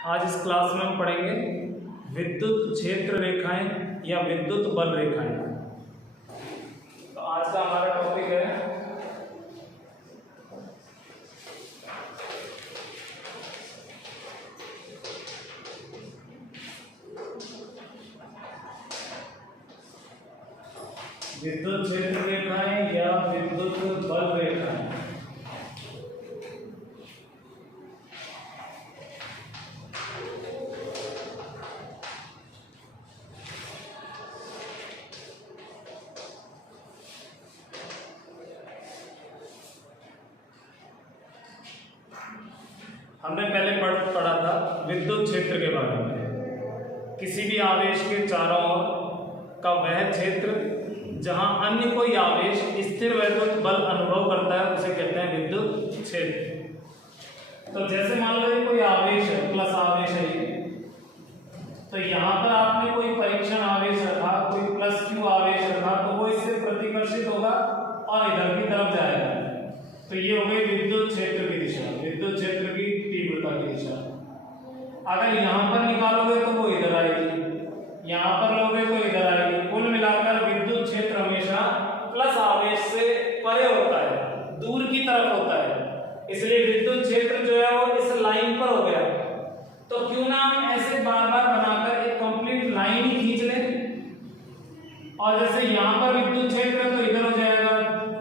आज इस क्लास में हम पढ़ेंगे विद्युत क्षेत्र रेखाएं या विद्युत बल रेखाएं। तो आज का हमारा टॉपिक है विद्युत क्षेत्र रेखाएं या विद्युत बल रेखाएं। हमने पहले पढ़ा था विद्युत क्षेत्र के बारे में। किसी भी आवेश के चारों ओर का वह क्षेत्र जहां अन्य कोई आवेश स्थिर विद्युत बल अनुभव करता है उसे कहते हैं विद्युत क्षेत्र। तो जैसे मान लो कोई आवेश है, प्लस आवेश है ये, तो यहाँ पर आपने कोई परीक्षण आवेश रखा, कोई प्लस क्यू आवेश रखा, तो वो इससे प्रतिकर्षित होगा और इधर की तरफ जाएगा। तो ये हो गई विद्युत क्षेत्र की दिशा, विद्युत क्षेत्र की तीव्रता की दिशा। अगर यहाँ पर निकालोगे तो वो इधर आएगी, यहाँ पर लोगे तो इधर आएगी। कुल मिलाकर विद्युत क्षेत्र हमेशा प्लस आवेश से परे होता है, दूर की तरफ होता है। इसलिए विद्युत क्षेत्र जो है वो इस लाइन पर हो गया। तो क्यों ना हम ऐसे बार बार बनाकर एक कंप्लीट लाइन ही खींच लें, और जैसे यहाँ पर विद्युत क्षेत्र है तो इधर हो जाएगा,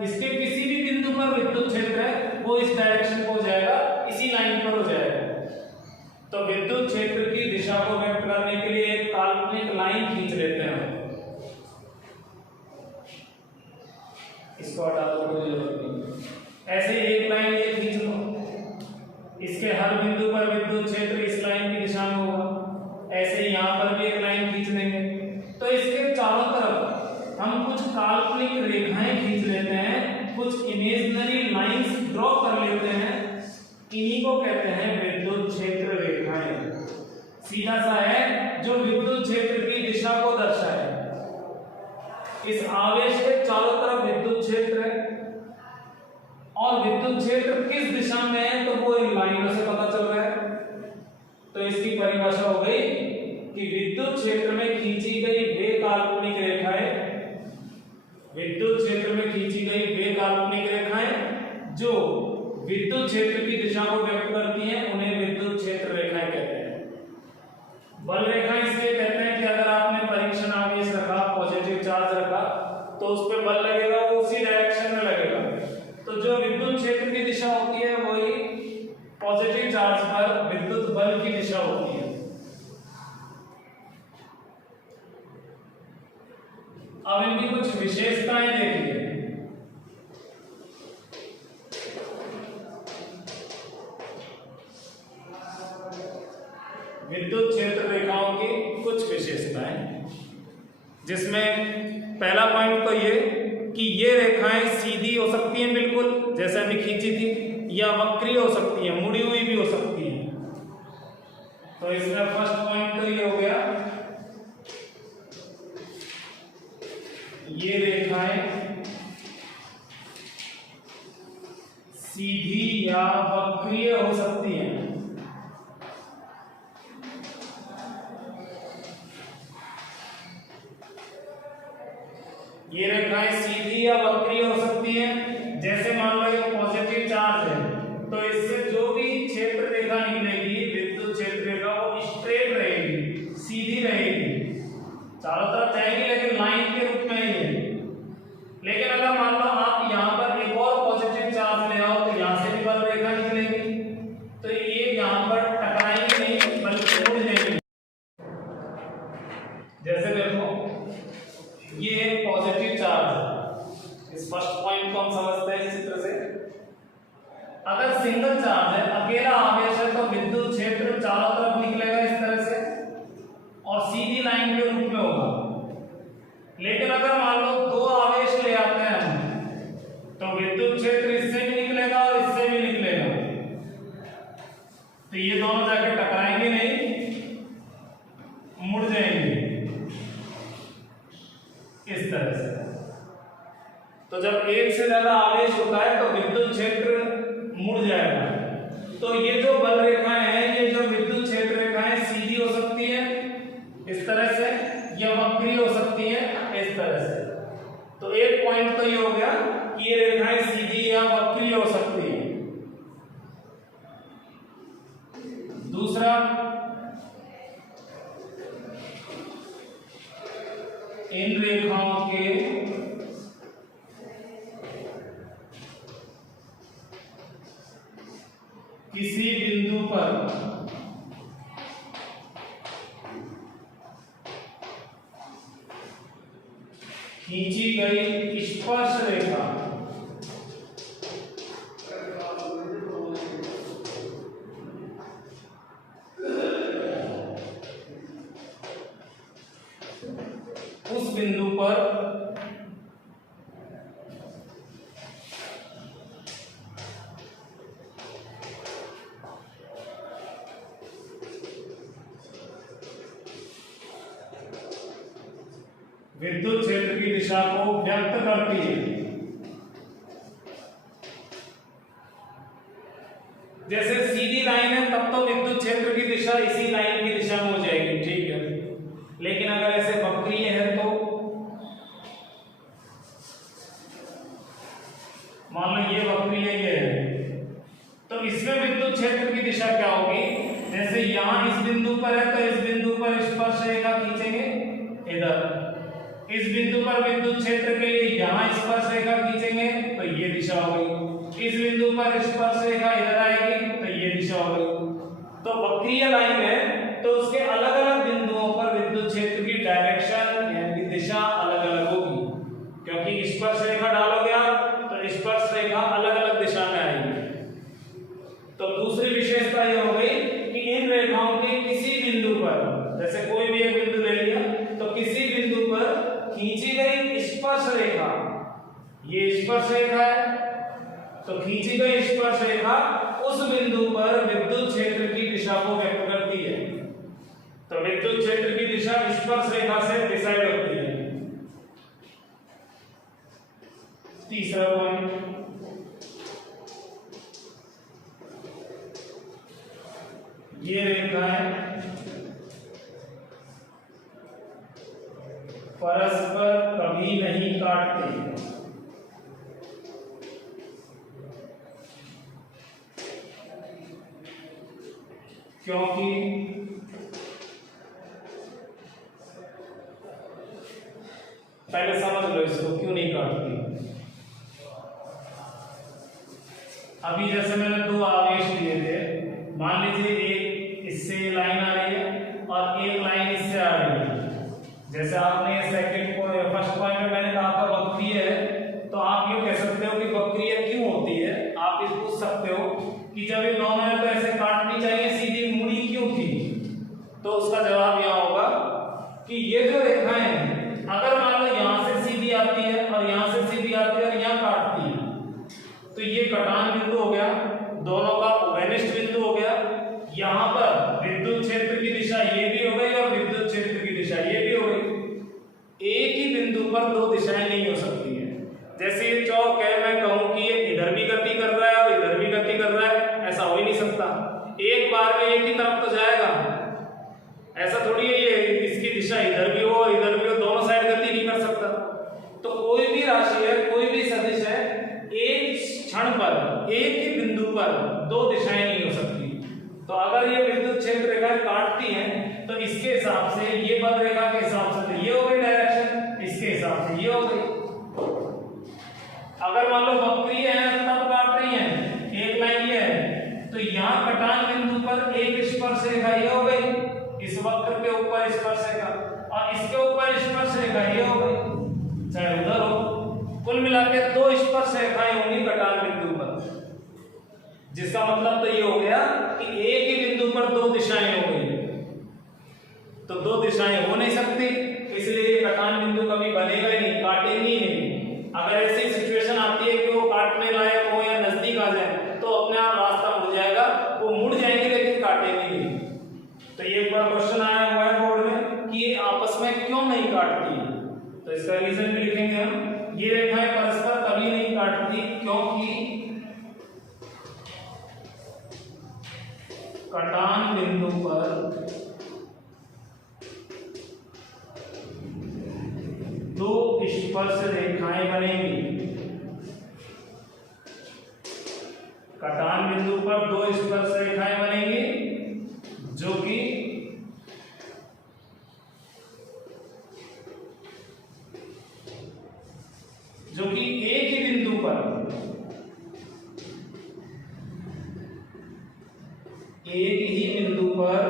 इसके किसी भी बिंदु पर विद्युत क्षेत्र है वो इस डायरेक्शन को हो जाएगा, इसी लाइन पर हो जाएगा। तो विद्युत क्षेत्र की दिशा को व्यक्त करने के लिए एक काल्पनिक लाइन खींच लेते हैं। इसको हटा दो, कोई जरूरत नहीं। ऐसे एक लाइन ये खींच लो, इसके हर बिंदु पर विद्युत क्षेत्र इस लाइन की दिशा में होगा। ऐसे यहाँ पर भी एक लाइन खींच लेंगे। तो इसके चारों तरफ हम कुछ काल्पनिक रेखाएं खींच लेते हैं, कुछ इमेजिनरी लाइंस ड्रॉ कर लेते हैं। इन्हीं को कहते हैं विद्युत क्षेत्र रेखाएं। सीधा सा है जो विद्युत क्षेत्र की दिशा को दर्शाए। इस आवेश के चारों तरफ विद्युत क्षेत्र है और विद्युत क्षेत्र किस दिशा में है तो वो इन लाइनों से पता चल रहा है। तो इसकी परिभाषा हो गई कि विद्युत क्षेत्र में खींची गई वे काल्पनिक रेखाएं, विद्युत क्षेत्र में खींची गई वे काल्पनिक रेखाएं जो विद्युत क्षेत्र की दिशा को व्यक्त करती हैं, उन्हें विद्युत क्षेत्र रेखाएं कहते हैं। बल रेखाएं इसलिए कहते हैं कि अगर आपने परीक्षण आवेश रखा, पॉजिटिव चार्ज रखा, तो उस पर बल लगेगा, वो उसी डायरेक्शन में लगेगा। तो जो विद्युत क्षेत्र की दिशा होती है वही पॉजिटिव चार्ज पर विद्युत बल की दिशा होती है। अब इनकी कुछ विशेषताएं देखिए। विद्युत क्षेत्र रेखाओं की कुछ विशेषताएं, जिसमें पहला पॉइंट तो ये कि ये रेखाएं सीधी हो सकती हैं बिल्कुल जैसे अभी खींची थी, या वक्रीय हो सकती हैं, मुड़ी हुई भी हो सकती हैं। तो इसमें फर्स्ट पॉइंट तो ये हो गया, ये रेखाएं सीधी या वक्रीय हो सकती हैं। ये रेखाएं सीधी या वक्रीय हो सकती हैं। जैसे मान लो एक पॉजिटिव चार्ज है तो इससे जो भी क्षेत्र रेखा निकलेगी, विद्युत क्षेत्र रेखा, वो स्ट्रेट रहेगी, सीधी रहेगी, चारों तरफ जाएगी, लेकिन लाइन के रूप में ही है। लेकिन अगर मान लो आप यहाँ पर एक और पॉजिटिव चार्ज ले आओ तो यहाँ से भी बल रेखा निकलेगी, तो ये यहाँ पर टकराएंगे नहीं बल्कि मुड़ जाएंगे। जैसे देखो ये एक पॉजिटिव चार्ज है, इस फर्स्ट पॉइंट को हम समझते हैं इस चित्र से। अगर सिंगल चार्ज है, अकेला आवेश है, तो विद्युत क्षेत्र चारों तरफ निकलेगा इस तरह से और सीधी लाइन के रूप में होगा। लेकिन अगर मान लो दो आवेश ले आते हैं हम, तो विद्युत क्षेत्र इससे भी निकलेगा और इससे भी निकलेगा, तो ये दोनों जाके टकराएंगे नहीं, मुड़ जाएंगे इस तरह से। तो जब एक से ज्यादा आवेश होता है तो विद्युत क्षेत्र मुड़ जाएगा। तो ये जो बल रेखाएं हैं, ये जो विद्युत क्षेत्र रेखा इन रेखाओं के किसी बिंदु पर खींची गई स्पर्श रेखा उस बिंदु पर विद्युत क्षेत्र की दिशा को व्यक्त करती है। जैसे सीधी लाइन है तब तो विद्युत क्षेत्र की दिशा इसी लाइन की दिशा में हो जाएगी, ठीक है। लेकिन अगर ऐसे वक्रीय है तो मान लो ये वक्रीय ये है, तो इसमें विद्युत क्षेत्र की दिशा क्या होगी? जैसे यहां इस बिंदु पर है तो इस बिंदु पर स्पर्श रेखा खींचेंगे इधर, इस बिंदु पर विद्युत क्षेत्र के लिए यहां स्पर्श रेखा खींचेंगे तो ये दिशा हो गई, इस बिंदु पर स्पर्श रेखा इधर आएगी तो ये दिशा हो गई। तो वक्रीय लाइन है तो उसके अलग अलग बिंदुओं पर विद्युत क्षेत्र की डायरेक्शन यानी दिशा अलग अलग होगी, क्योंकि स्पर्श रेखा डालोगे आप तो स्पर्श रेखा अलग अलग दिशा में आएगी। तो दूसरी विशेषता यह हो गई कि इन रेखाओं के किसी बिंदु पर, जैसे कोई भी एक बिंदु ले लिया तो किसी बिंदु पर खींची गई स्पर्श रेखा, ये स्पर्श रेखा है तो खींची गई स्पर्श रेखा उस बिंदु पर विद्युत क्षेत्र की दिशा को व्यक्त करती है। तो विद्युत क्षेत्र की दिशा स्पर्श रेखा से डिसाइड होती है। तीसरा पॉइंट, ये रेखाएं परस्पर कभी नहीं काटते, क्योंकि पहले समझ लो इसको क्यों नहीं काटती। अभी जैसे मैंने दो आवेश दिए थे, मान लीजिए एक इससे लाइन आ रही है और एक लाइन इससे आ रही है। जैसे आपने सेकंड फर्स्ट पॉइंट में मैंने कहा था वक्रीय है, तो आप ये कह सकते हो कि वक्रीय क्यों होती है। आप ये पूछ सकते हो कि जब ये दोनों है तो ऐसे काटनी चाहिए, सीधी मुड़ी क्यों थी? तो उसका जवाब यह होगा कि ये जो रेखाएं हैं, अगर मान लो यहां से सीधी आती है और यहां से सीधी आती है और यहां काटती है, तो ये कटान बिंदु हो गया, दोनों का ओवेनिस्ट बिंदु हो गया। यहां पर विद्युत क्षेत्र की दिशा ये भी हो गई और विद्युत क्षेत्र की दिशा ये भी हो गई। एक ही बिंदु पर दो दिशाएं नहीं हो सकती है। जैसे ये चौक है, मैं कहूं कि ये इधर भी गति कर रहा है और इधर भी गति कर रहा है, ऐसा हो ही नहीं सकता। एक बार में एक ही तरफ तो जाएगा, ऐसा थोड़ी है ये इसकी दिशा इधर भी हो और इधर भी हो, दोनों साइड गति नहीं कर सकता। तो कोई भी राशि है, कोई भी सदिश है, एक क्षण पर एक ही बिंदु पर दो दिशाएं नहीं हो सकती। तो अगर ये विद्युत क्षेत्र रेखा काटती हैं तो इसके हिसाब से ये बल रेखा के हिसाब से तो ये हो गई डायरेक्शन, इसके हिसाब से ये हो गई। अगर मान लो वक्रीय है तब काट रही हैं, एक लाइन ये है तो यहाँ कटान बिंदु पर एक स्पर्श रेखा ये हो गई, इस वक्र के ऊपर स्पर्श रेखा, और इसके ऊपर स्पर्श रेखा ये हो गई, चाहे उधर हो। कुल मिलाकर दो स्पर्श रेखाएं होंगी कटान बिंदु पर, जिसका मतलब तो ये हो गया कि एक ही बिंदु पर दो दिशाएं हो गई। तो दो दिशाएं हो नहीं सकती, इसलिए कटान बिंदु कभी बनेगा ही नहीं, काटेंगे ही नहीं। अगर ऐसी सिचुएशन आती है कि वो काटने लायक हो या नजदीक आ जाए तो अपने आप रास्ता मुड़ जाएगा, वो मुड़ जाएंगे लेकिन काटेंगे नहीं। तो ये एक बार क्वेश्चन आया हुआ है बोर्ड में कि ये आपस में क्यों नहीं काटती, तो इसका रीजन भी लिखेंगे हम। ये रेखाएं परस्पर कभी नहीं काटती क्योंकि कटान बिंदु पर दो स्पर्श रेखाएं बनेंगी। कटान बिंदु पर दो स्पर्श रेखाएं बनेंगी जो कि एक ही बिंदु पर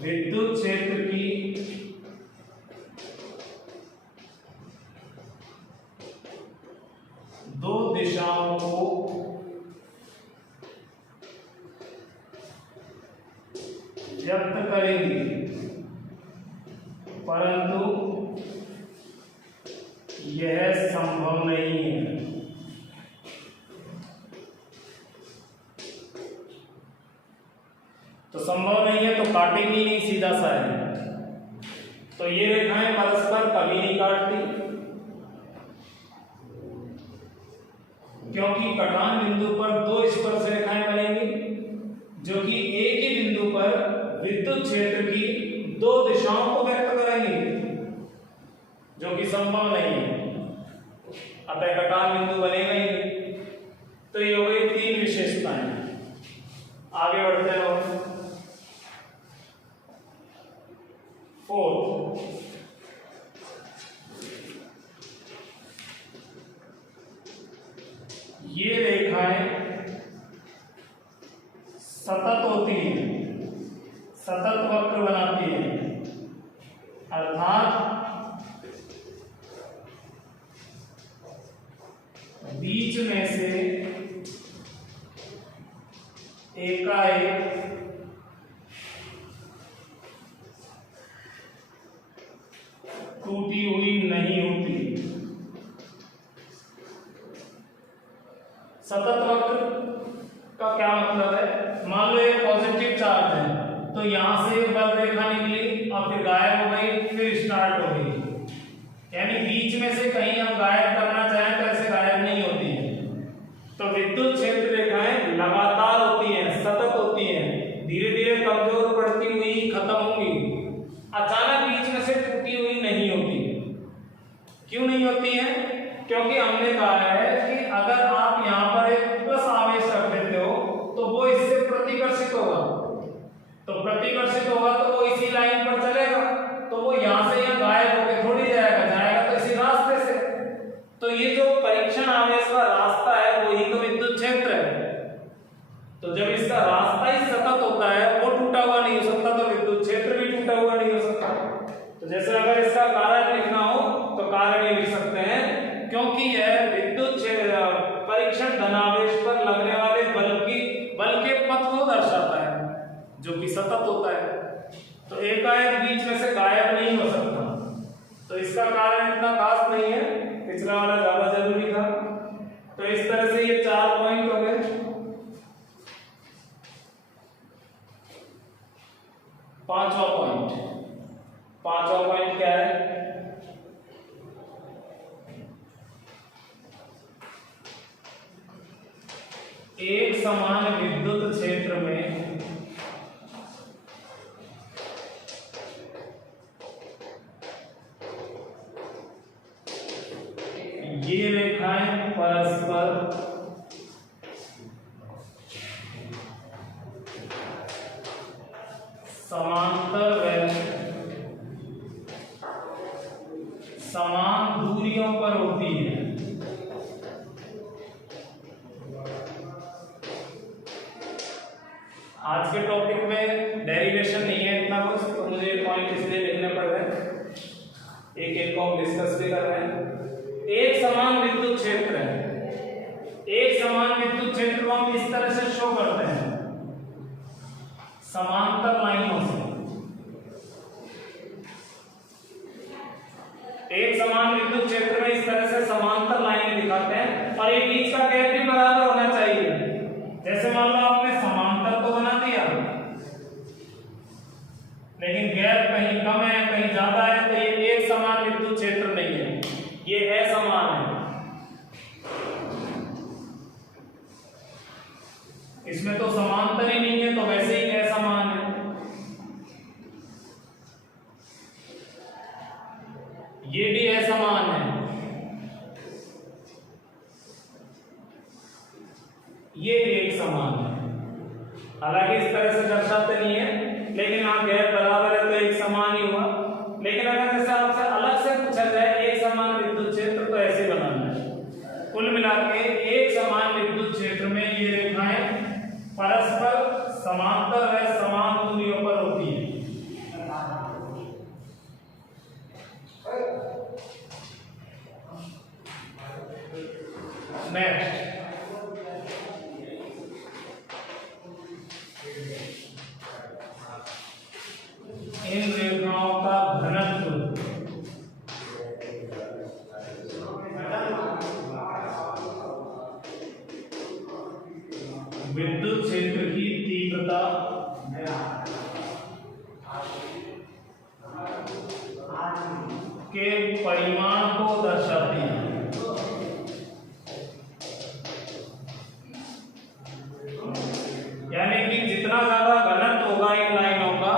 विद्युत क्षेत्र की दो दिशाओं को व्यक्त करेंगे, परंतु यह संभव नहीं है। तो संभव नहीं है तो काटेंगी नहीं, सीधा सा है। तो ये रेखाएं परस्पर कभी नहीं काटती, क्योंकि कटान बिंदु पर दो स्पर्श रेखाएं बनेंगी जो कि एक ही बिंदु पर विद्युत क्षेत्र की दो दिशाओं को व्यक्त करेंगे, जो कि संभव नहीं है। अतः कटान बिंदु बनेगा ही नहीं। तो ये हो गई तीन विशेषताएं। आगे बढ़ते हैं और फोर्थ, ये रेखाएं सतत होती हैं, सतत वक्र बनाती हैं, अर्थात बीच में से एकाएक टूटी हुई नहीं होती। सतत वक्र का क्या मतलब है? मान लो एक पॉजिटिव चार्ज है, तो यहां से बल रेखा निकली और फिर गायब हो गई, फिर स्टार्ट हो गई, यानी बीच में से कहीं हम गायब करना चाहें तो ऐसे गायब नहीं होती है। तो विद्युत क्षेत्र रेखाएं लगातार होती हैं, सतत होती हैं, धीरे धीरे कमजोर पड़ती हुई खत्म होंगी, अचानक बीच में से टूटी हुई नहीं होती। क्यों नहीं होती है? क्योंकि हमने कहा है कि अगर आप यहाँ पर एक प्लस आवेश रख देते हो तो वो इससे प्रतिकर्षित होगा, तो प्रतिकर्षित होगा तो वो इसी लाइन पर चलेगा, तो वो यहाँ से यहाँ गायब होकर थोड़ी जाएगा, जाएगा तो इसी रास्ते से। तो ये जो परीक्षण आवेश का रास्ता है वो ही तो विद्युत क्षेत्र है। तो जब इसका रास्ता ही सतत होता है, वो टूटा हुआ नहीं हो सकता, तो विद्युत क्षेत्र भी टूटा हुआ नहीं हो सकता। तो जैसे अगर इसका कारण लिखना हो तो कारण ये लिख सकते हैं, क्योंकि यह विद्युत परीक्षण धनावेश पर लगने वाले बल के पथ को दर्शाता है, जो कि सतत होता है। तो एकाएक बीच में से गायब नहीं हो सकता, तो इसका कारण इतना खास नहीं है, पिछला वाला ज्यादा जरूरी था। तो इस तरह से ये 4 पॉइंट हो गए। पांचवा पॉइंट क्या है? एक समान विद्युत क्षेत्र में ये रेखाएं परस्पर समांतर व समान दूरियों पर होती है। आज के टॉपिक में डेरिवेशन नहीं है इतना कुछ, तो मुझे पॉइंट इसलिए लिखने पड़ रहे, एक को हम डिस्कस भी कर रहे हैं। एक समान विद्युत क्षेत्र है, एक समान विद्युत क्षेत्र को हम इस तरह से शो करते हैं, समांतर लाइनों से। एक समान विद्युत क्षेत्र में इस तरह से समांतर लाइनें दिखाते हैं, और ये बीच का गैप भी बराबर होना चाहिए। जैसे मान लो आपने समांतर तो बना दिया, लेकिन गैप कहीं कम है कहीं ज्यादा है, तो ये एक समान विद्युत क्षेत्र नहीं है, ये असमान है। इसमें तो समांतर ही नहीं है, तो वैसे ही असमान है। ये भी असमान है, ये भी एक समान है। हालांकि इस तरह से दर्शाते नहीं है, लेकिन आप गैप बराबर है तो एक समान ही हुआ। लेकिन अगर जैसे आपसे अलग से पूछा जाए एक समान विद्युत क्षेत्र, तो ऐसे बनाना है। कुल मिला के एक समान क्षेत्र में ये रेखाएं परस्पर समांतर व समान दूरियों पर होती है। नेक्स्ट, इन रेखाओं का घनत्व विद्युत क्षेत्र की तीव्रता के परिमाण को दर्शाती है। यानी कि जितना ज्यादा घनत्व होगा इन लाइनों का,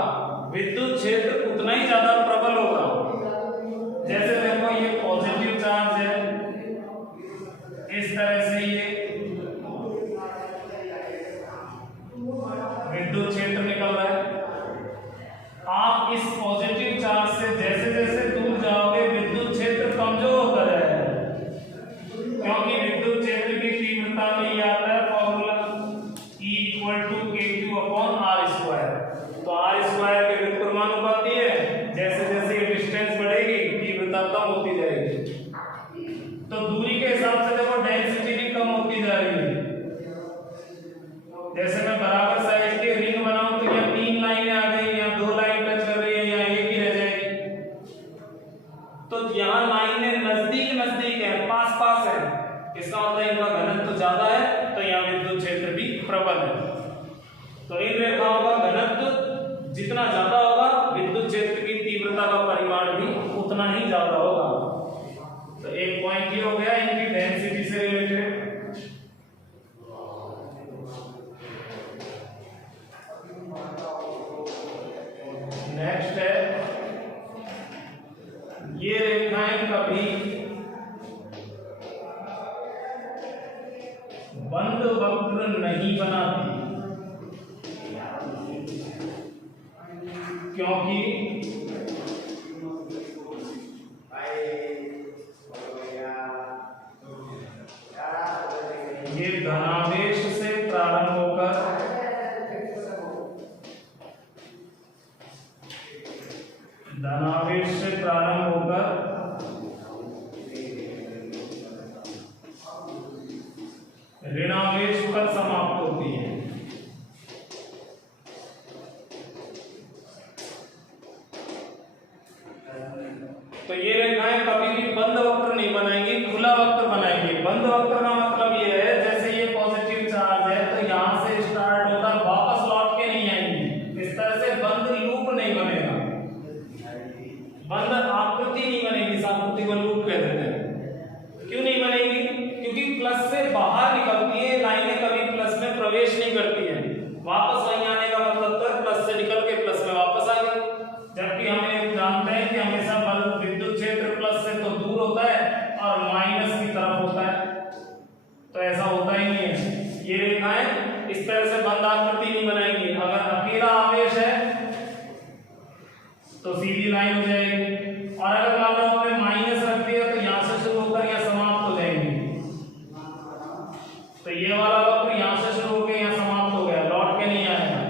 विद्युत क्षेत्र उतना ही ज्यादा प्रबल होगा। जैसे देखो ये पॉजिटिव चार्ज है, इस तरह से ये विद्युत क्षेत्र निकल रहा है। आप इस पॉजिटिव चार्ज से जैसे जैसे दूर जाओगे विद्युत क्षेत्र कमजोर होता जाएगा, क्योंकि विद्युत क्षेत्र की तीव्रता में ये आता है फॉर्मूला E = kq/r²। तो r² के व्युत्क्रमानुपाती है, जैसे जैसे ये डिस्टेंस बढ़ेगी तीव्रता कम होती जाएगी। तो दूरी के हिसाब से देखो डेंसिटी भी कम होती जा रही है। जैसे मैं बराबर साइज के रिंग बनाऊं तो यहाँ 3 लाइनें आ गई, यहाँ 2 लाइन टच कर रही है, यहाँ एक ही रह जाएगी। तो यहाँ लाइनें नजदीक नजदीक है, पास पास है, इसका मतलब इनका घनत्व ज्यादा है, तो यहाँ विद्युत क्षेत्र भी प्रबल है। तो इन रेखाओं का घनत्व जितना ज्यादा होगा विद्युत क्षेत्र की तीव्रता का परिमाण भी उतना ही ज्यादा होगा। तो एक पॉइंट ये हो गया इनकी डेंसिटी से रिलेटेड। नेक्स्ट है, ये रेखाएं कभी बंद वक्र नहीं बनाती, क्योंकि ये धनावेश से प्रारंभ होकर ऋणावेश पर समाप्त होती है। तो ये रेखाएं कभी भी बंद वक्र नहीं बनाएंगी, खुला वक्र बनाएंगी। बंद वक्र का मतलब ये है, जैसे ये पॉजिटिव चार्ज है तो यहां से स्टार्ट होकर वापस लौट के नहीं आएंगी। इस तरह से बंद लूप नहीं बनेगा, बंद आकृति नहीं बनेगी। इस आकृति को लूप कहते हैं। क्यों नहीं बनेगी? क्योंकि प्लस से बाहर निकलती है, लाइनें कभी प्लस में प्रवेश नहीं करती है। वापस वहीं आने का मतलब तो प्लस से निकल के प्लस में वापस आ गई। जबकि हमें जानते हैं कि हमेशा बल विद्युत क्षेत्र प्लस से तो दूर होता है और माइनस की तरफ होता है, तो ऐसा होता ही नहीं है। ये रेखाएं इस तरह से बंद आकृति नहीं बनाएंगी। अगर अकेला आवेश है तो सीधी लाइन हो जाएगी, और अगर मान लो हमने माइनस रख दिया तो यहां से शुरू होकर यहां समाप्त हो जाएंगी। तो ये वाला वक्र यहां से शुरू होकर यहां समाप्त हो गया, लौट के नहीं आएगा।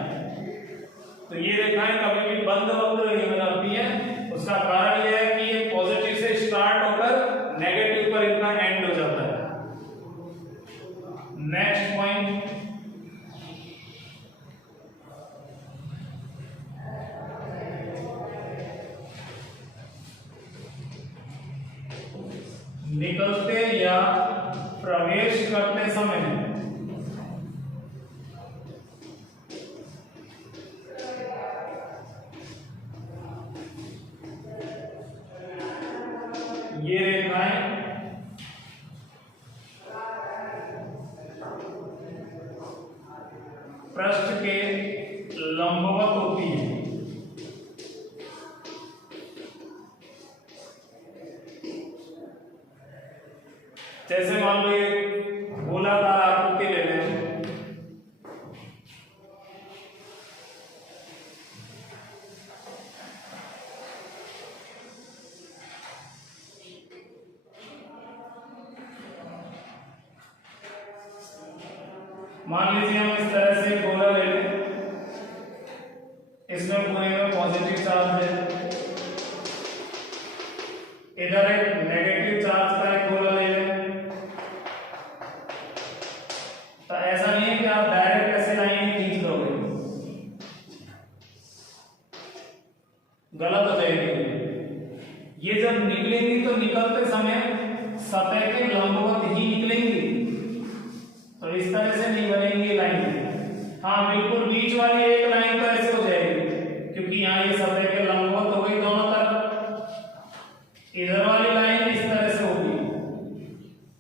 तो ये रेखाएं कभी भी बंद वक्र नहीं बनाती है। उसका कारण यह है कि ये पॉजिटिव से स्टार्ट होकर नेगेटिव पर इनका एंड हो जाता है। नेक्स्ट पॉइंट, निकलते या प्रवेश करते समय ये रेखाएं पृष्ठ के लंबवत होती हैं। जैसे मान लो ये गोलाकार आकृति ले लें, मान लीजिए हम इस तरह से गोला ले लें, इसमें पूरे में पॉजिटिव चार्ज है, इधर एक नेगेटिव चार्ज का एक गोला ले लें। तो ऐसा नहीं है कि आप डायरेक्ट ऐसे लाइन खींच दोगे, गलत हो जाएगी। ये जब निकलेंगी तो निकलते समय सतह के लंबवत ही निकलेंगी, तो इस तरह से नहीं बनेंगी लाइन। हाँ बिल्कुल, बीच वाली एक लाइन तो ऐसे हो जाएगी क्योंकि यहाँ ये सतह के लंबवत हो गई दोनों तरफ। इधर वाली लाइन इस तरह से होगी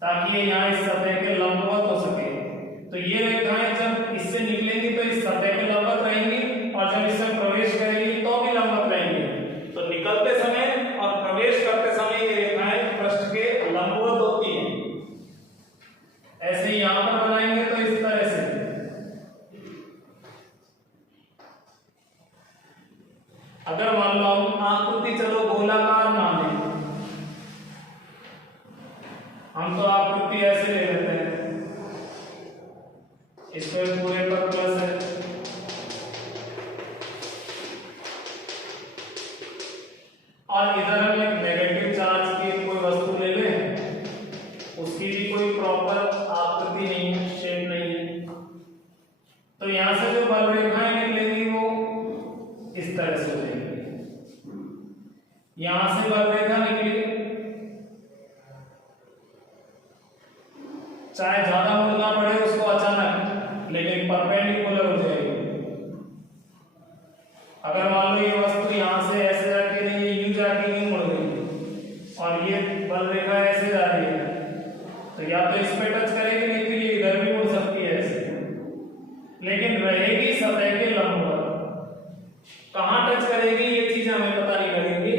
ताकि ये यहाँ इस सतह के लंबवत हो सके। तो ये रेखाएं जब इससे निकलेंगी तो इस सतह के लंबवत रहेंगी, और जब इसमें प्रवेश करेंगी तो भी लंबवत रहेंगी। तो निकलते समय और प्रवेश करते समय ये रेखाएं पृष्ठ के लंबवत होती हैं। ऐसे ही यहां पर बनाएंगे तो इस तरह से। अगर मान लो हम आकृति चलो गोलाकार माने, हम तो आकृति ऐसे ले लेते हैं, इसमें पूरे पर प्लस है, और इधर हम एक नेगेटिव चार्ज की कोई वस्तु ले लें, उसकी भी कोई प्रॉपर आकृति नहीं है, शेप नहीं है। तो यहां से जो बल रेखाएं निकलेंगी वो इस तरह से हो जाएगी। यहां से बल रेखा निकली, चाहे ज्यादा मुड़ना पड़े उसको अचानक, लेकिन परपेंडिकुलर हो जाएगी। अगर मान लो ये वस्तु यहां से ऐसे जाके नहीं, ये यूं जाके यूं मुड़ गई और ये बल रेखा ऐसे जा रही है, तो या तो इस पे टच करेगी, नहीं तो ये इधर भी मुड़ सकती है ऐसे, लेकिन रहेगी सतह के लंबवत। कहां टच करेगी ये चीज हमें पता नहीं लगेगी,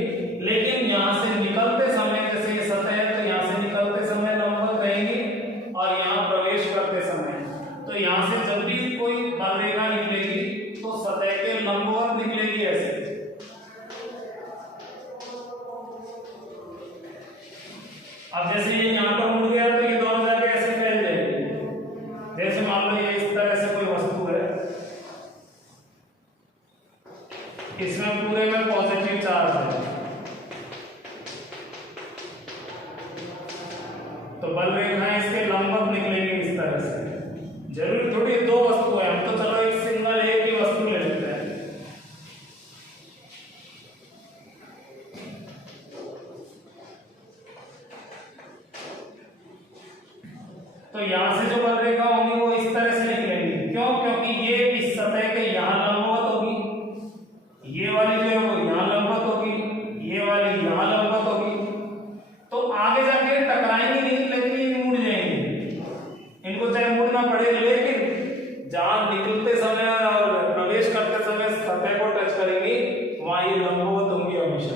लेकिन यहां से निकलते समय जैसे ये सतह है तो यहां से निकलते समय लंबवत रहेगी, और यहां प्रवेश करते समय तो यहां से जब भी कोई बल रेखा निकलेगी तो सतह के लंबवत निकलेगी ऐसे। अब जैसे ये यहां पर मुड़ गया तो ये दोनों जाके ऐसे फैल जाएगी। जैसे मान लो ये इस तरह से कोई वस्तु है, इसमें पूरे में पॉजिटिव चार्ज है, तो बल रेखाएं इसके लंबवत निकलेंगी इस तरह से। जरूरी थोड़ी दो वस्तु है, हम तो चलो एक सिंगल एक ही वस्तु ले लेते हैं। तो यहां से जो बल रेखा होंगी वो इस तरह से निकलेंगी। क्यों? क्योंकि ये इस सतह के यहां लंबवत होगी, ये वाली जो है वो यहां लंबवत होगी, ये वाली यहां लंबवत होगी, तो आगे जाके टकराएंगी नहीं, लेकिन ये मुड़ जाएंगी। इनको चाहे मुड़ना पड़े, लेकिन जहां निकलते समय और प्रवेश करते समय सतह को टच करेंगी वहां ये लंबवत होंगी हमेशा।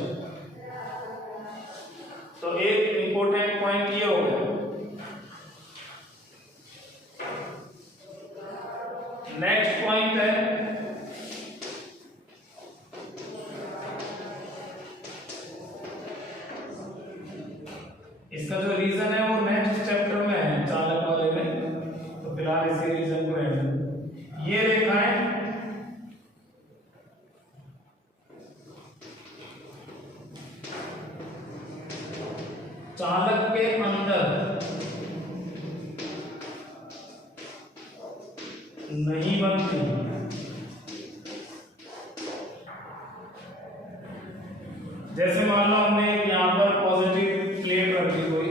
तो एक इंपॉर्टेंट पॉइंट ये हो गया। नेक्स्ट पॉइंट है इसका जो रीजन है वो नेक्स्ट चैप्टर में है, चालक वाले में, तो फिलहाल इसी रीजन को रहने। ये रेखाएं चालक के अंदर नहीं बनती, जैसे मान लो हमने यहां पर पॉजिटिव प्लेट रखी कोई,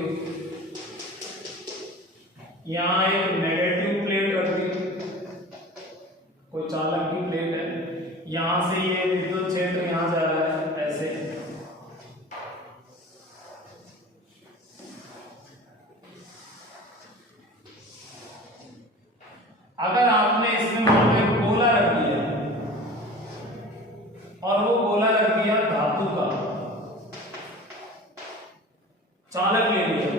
यहां एक नेगेटिव प्लेट रखी, कोई चालक की प्लेट है, यहां से ये विद्युत क्षेत्र यहां जा रहा है ऐसे, अगर आपने इसमें मान लो एक गोला रख दिया और वो गोला रख दिया धातु का, चालक ले लिया,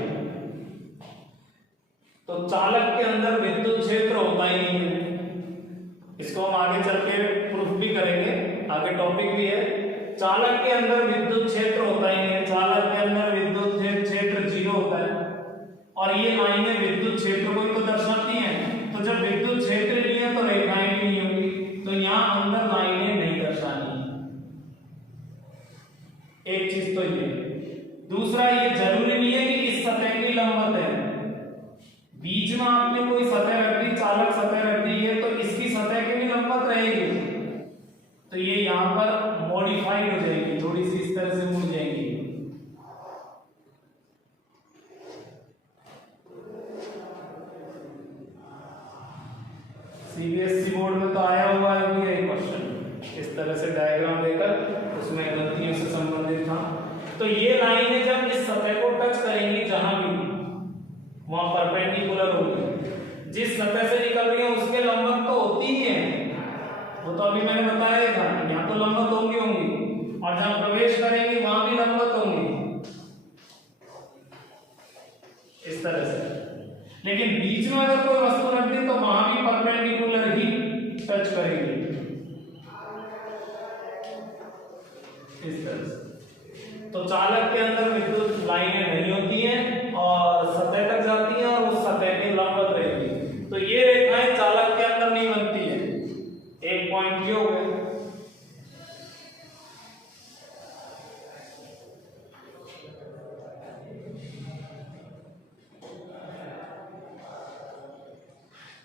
तो चालक के अंदर विद्युत क्षेत्र होता ही नहीं है। इसको हम आगे चल के प्रूफ भी करेंगे, आगे टॉपिक भी है। चालक के अंदर विद्युत क्षेत्र होता ही नहीं है, चालक के अंदर विद्युत क्षेत्र 0 होता है, और ये लाइनें विद्युत क्षेत्र को तो दर्शाती हैं। तो जब विद्युत क्षेत्र सतह रख दी, चालक सतह रख दी है, तो इसकी सतह की भी लंबवत रहेगी, तो ये यहाँ पर मॉडिफाइड हो जाएगी, थोड़ी सी इस तरह से मुड़ जाएगी। सीबीएसई बोर्ड में तो आया हुआ है भी यही क्वेश्चन, इस तरह से डायग्राम देकर उसमें गलतियों से संबंधित था। तो ये लाइनें जब इस सतह को टच करेंगी, जहां भी वहां परपेंडिकुलर होगी, जिस सतह से निकल रही है उसके लंबवत तो होती ही है, वो तो अभी मैंने बताया था, यहाँ तो लंबवत होंगी और जहां प्रवेश करेंगी वहां भी लंबवत होंगी इस तरह से। लेकिन बीच में अगर कोई वस्तु रख दी तो वहां भी परपेंडिकुलर ही टच करेगी इस तरह से। तो चालक के अंदर विद्युत लाइनें नहीं होती हैं और सतह तक जाती हैं और उस सतह की लंबवत रहेगी, तो ये रेखाएं चालक के अंदर नहीं बनती है। एक पॉइंट ये हो गया।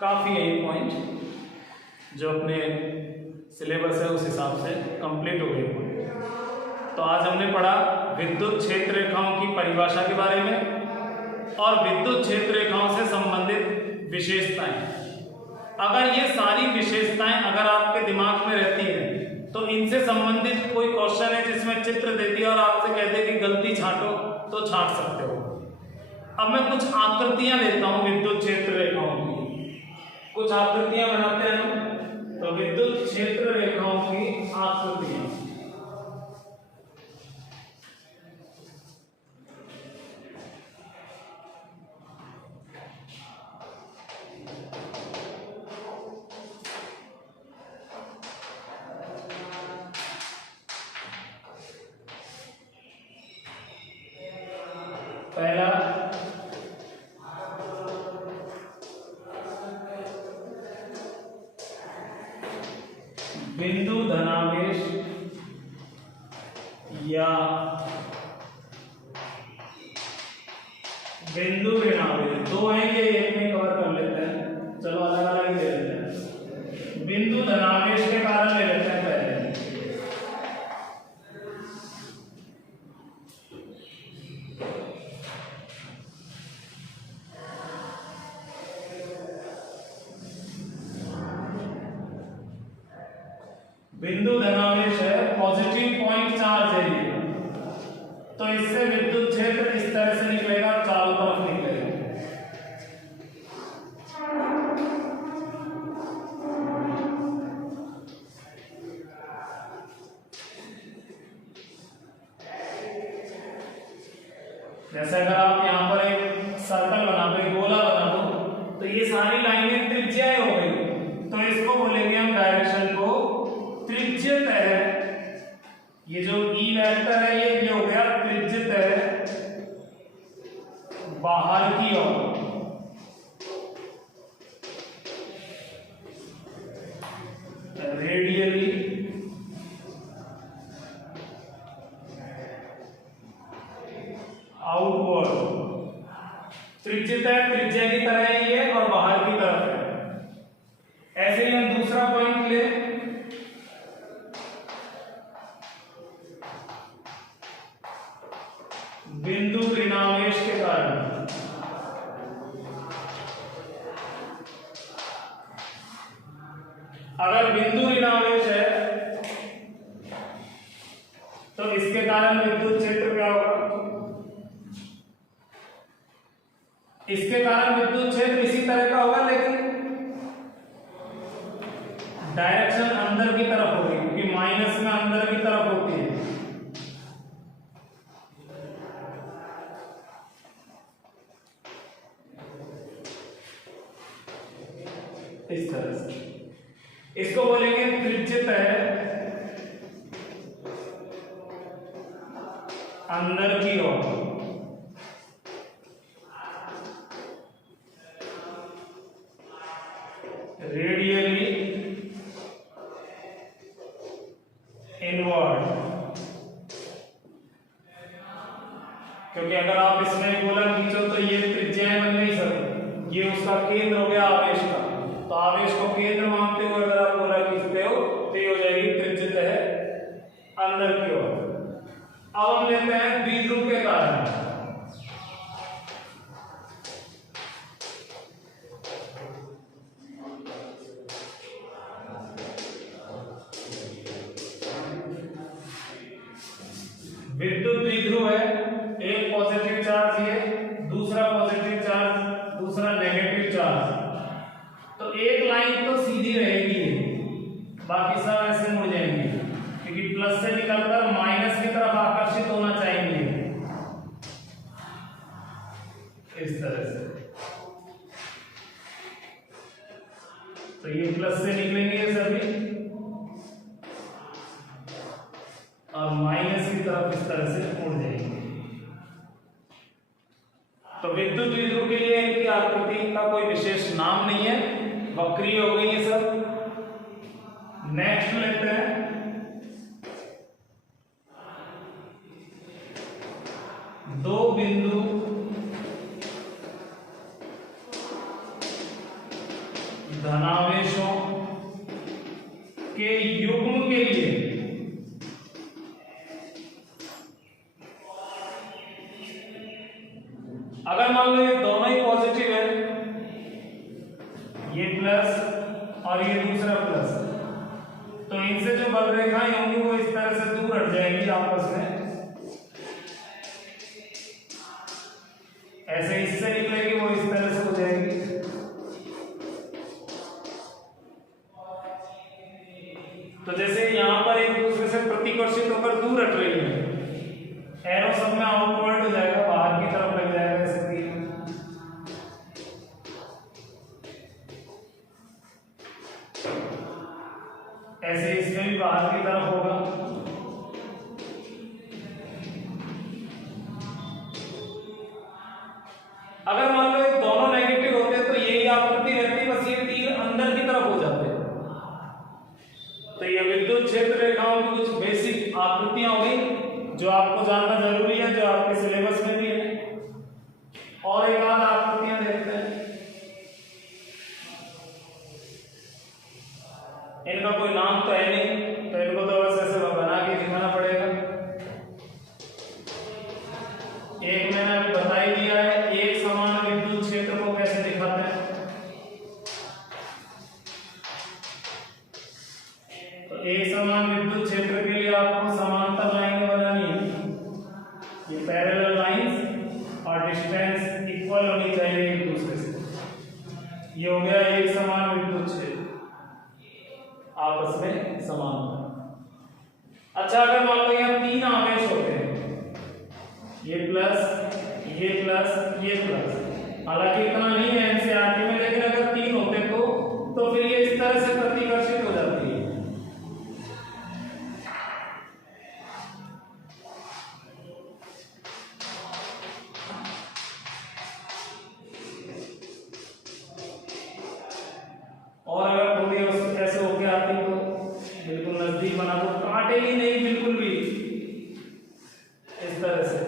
काफी है ये पॉइंट, जो अपने सिलेबस है उस हिसाब से कंप्लीट हो गई। तो आज हमने पढ़ा विद्युत क्षेत्र रेखाओं की परिभाषा के बारे में और विद्युत क्षेत्र रेखाओं से संबंधित विशेषताएं। अगर ये सारी विशेषताएं अगर आपके दिमाग में रहती है तो इनसे संबंधित कोई क्वेश्चन है जिसमें चित्र देती है और आपसे कहते हैं कि गलती छांटो, तो छांट सकते हो। अब मैं कुछ आकृतियां लेता हूं विद्युत क्षेत्र रेखाओं की, कुछ आकृतियां बनाते हैं हम। तो विद्युत क्षेत्र रेखाओं की आकृतियां, पहला बिंदु धनावेश या बिंदु ऋणावेश, दो हैं ये, एक में कवर कर लेते हैं, चलो अलग अलग ही ले लेते हैं। बिंदु धनावेश के कारण ले लेते हैं पहले। बिंदु धनावेश है, पॉजिटिव पॉइंट चार्ज है ये, तो इससे विद्युत क्षेत्र इस तरह से निकलेगा, चारों तरफ निकलेगा। जैसे अगर आप यहाँ पर एक सर्कल बना दो, गोला बना दो, तो ये सारी लाइनें त्रिज्याएं हो गई, तो इसको बोलेंगे हम डायरेक्शन को त्रिज्यत है। ये जो ई वेक्टर है ये हो गया त्रिज्यत है बाहर की ओर, रेडियली आउटवर्ड। त्रिज्यत है, त्रिज्या की तरह है ये और बाहर की तरफ है। ऐसे ही हम दूसरा पॉइंट ले, बिंदु ऋणावेश के कारण। अगर बिंदु ऋणावेश है तो इसके कारण विद्युत क्षेत्र क्या होगा? इसके कारण विद्युत क्षेत्र इसी तरह का होगा, लेकिन डायरेक्शन अंदर की तरफ होगी, क्योंकि माइनस में अंदर की तरफ होती है। इस तरह से इसको बोलेंगे त्रिज्यत है अंदर की ओर। रेडियली इनवर्ड, क्योंकि अगर आप इसमें गोला खींचो तो ये त्रिज्याएं बन नहीं सकती, ये उसका केंद्र हो गया आवेश तो आवेश को केंद्र मानते हुए अगर आप गोला खींचते हो तो ये हो जाएगी त्रिज्यित है अंदर की ओर। अब हम लेते हैं द्विध्रुव के कारण। विद्युत द्विध्रुव है, एक पॉजिटिव चार्ज है, दूसरा पॉजिटिव चार्ज, दूसरा नेगेटिव चार्ज। तो एक लाइन तो सीधी रहेगी, बाकी सब ऐसे मुड़ जाएंगे क्योंकि प्लस से निकलकर माइनस की तरफ आकर्षित होना चाहिए इस तरह से। तो ये प्लस से निकलेंगे सभी और माइनस की तरफ इस तरह से मुड़ जाएंगे। तो विद्युत द्विध्रुव के लिए इनकी आकृति का कोई विशेष नाम नहीं है, वक्रीय हो गई ये सब। नेक्स्ट लेते हैं दो बिंदु धनावेशों के युग्म के लिए अगर मान लो ये दोनों ही पॉजिटिव है, ये प्लस और ये दूसरा प्लस, तो इनसे जो बल रेखाएं होंगी वो इस तरह से दूर हट जाएंगी आपस में, ऐसे इससे निकलेगी वो इस तरह से हो जाएगी। तो जैसे यहां पर एक दूसरे से प्रतिकर्षित होकर दूर हट रही है, एरो सब में आउटवर्ड हो जाएगा, बाहर की तरफ लग जाएगा ऐसे तीर। ऐसे इसमें भी बाहर की तरफ होगा। अगर मान लो ये दोनों नेगेटिव होते तो यही आकृति रहती, बस ये तीर अंदर की तरफ हो जाते। तो ये विद्युत क्षेत्र रेखाओं की कुछ बेसिक आकृतियां हो गई जो आपको जानना जरूरी है, जो आपके सिलेबस में भी है। और एक आध आकृतियां देखते हैं, इनका कोई नाम तो है नहीं, तो इनको तो बस ऐसे बना के दिखाना पड़ेगा। एक मैंने बता ही दिया है, एक समान विद्युत क्षेत्र को कैसे दिखाते हैं। तो एक समान विद्युत क्षेत्र के लिए आपको समांतर लाइनें बनानी है, ये पैरेलल लाइंस, और डिस्टेंस इक्वल होनी चाहिए एक दूसरे से। ये हो गया एक समान विद्युत क्षेत्र, आपस में समांतर। अच्छा, अगर मान लो यहाँ तीन आवेश होते हैं, ये प्लस, ये प्लस, ये प्लस, हालांकि इतना नहीं है एनसीईआरटी में, लेकिन अगर तीन होते तो फिर ये इस तरह से प्रतिकर्षित हो जाती है। और अगर थोड़ी ऐसे होके आती तो बिल्कुल नजदीक बना दो, काटेगी नहीं बिल्कुल भी इस तरह से,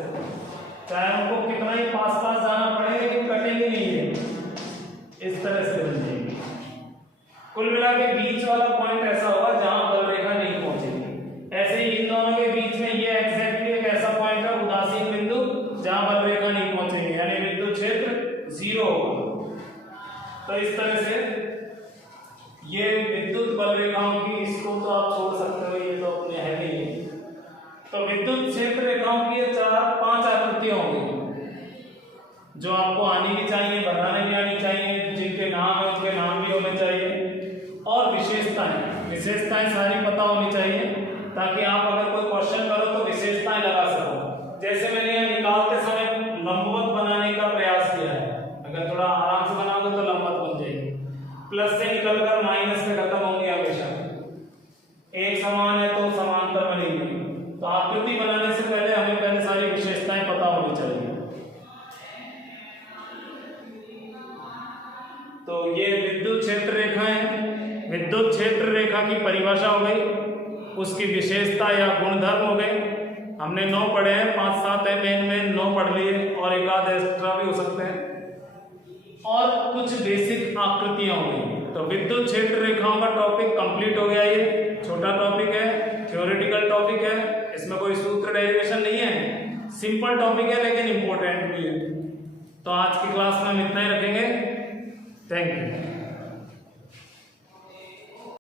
चाहे उनको कितना ही पास पास जाना पड़े लेकिन कटेगी नहीं है, इस तरह से बन जाएगी। कुल मिला के बीच वाला पॉइंट ऐसा होगा जहां बल रेखा नहीं पहुंचेगी। ऐसे ही इन दोनों के बीच में ये एग्जैक्टली एक ऐसा पॉइंट है, उदासीन बिंदु, जहां बल रेखा नहीं पहुंचेगी, यानी विद्युत क्षेत्र जीरो होगा। तो इस तरह से ये विद्युत बल रेखाओं की, इसको तो आप छोड़ सकते हो, ये तो अपने है नहीं। तो विद्युत क्षेत्र रेखाओं की 4-5 आकृतियां होंगी जो आपको आनी भी चाहिए, बनाने भी आनी चाहिए, जिनके नाम है उनके नाम भी होने चाहिए, और विशेषताएं सारी पता होनी चाहिए, ताकि आप अगर कोई क्वेश्चन करो तो विशेषताएं लगा सको। जैसे मैंने ये निकालते समय लंबवत बनाने का प्रयास किया है, अगर थोड़ा आराम से बनाओगे तो लंबवत बन जाएगी। प्लस से निकलकर माइनस में खत्म होंगे हमेशा, एक समान है तो समांतर बनेगी। तो आकृति बनाने से पहले हमें पहले सारी विशेषताएं पता होनी चाहिए। तो ये विद्युत क्षेत्र रेखा है, विद्युत क्षेत्र रेखा की परिभाषा हो गई, उसकी विशेषता या गुणधर्म हो गए। हमने 9 पढ़े हैं, 5-7 है मेन 9 पढ़ लिए, और एक आध एक्स्ट्रा भी हो सकते हैं। और कुछ बेसिक आकृतियां हो गई। तो विद्युत क्षेत्र रेखाओं का टॉपिक कंप्लीट हो गया। ये छोटा टॉपिक है, थ्योरेटिकल टॉपिक है, इसमें कोई सूत्र डेरिवेशन नहीं है, सिंपल टॉपिक है लेकिन इंपॉर्टेंट भी है। तो आज की क्लास में हम इतना ही रखेंगे। Thank you.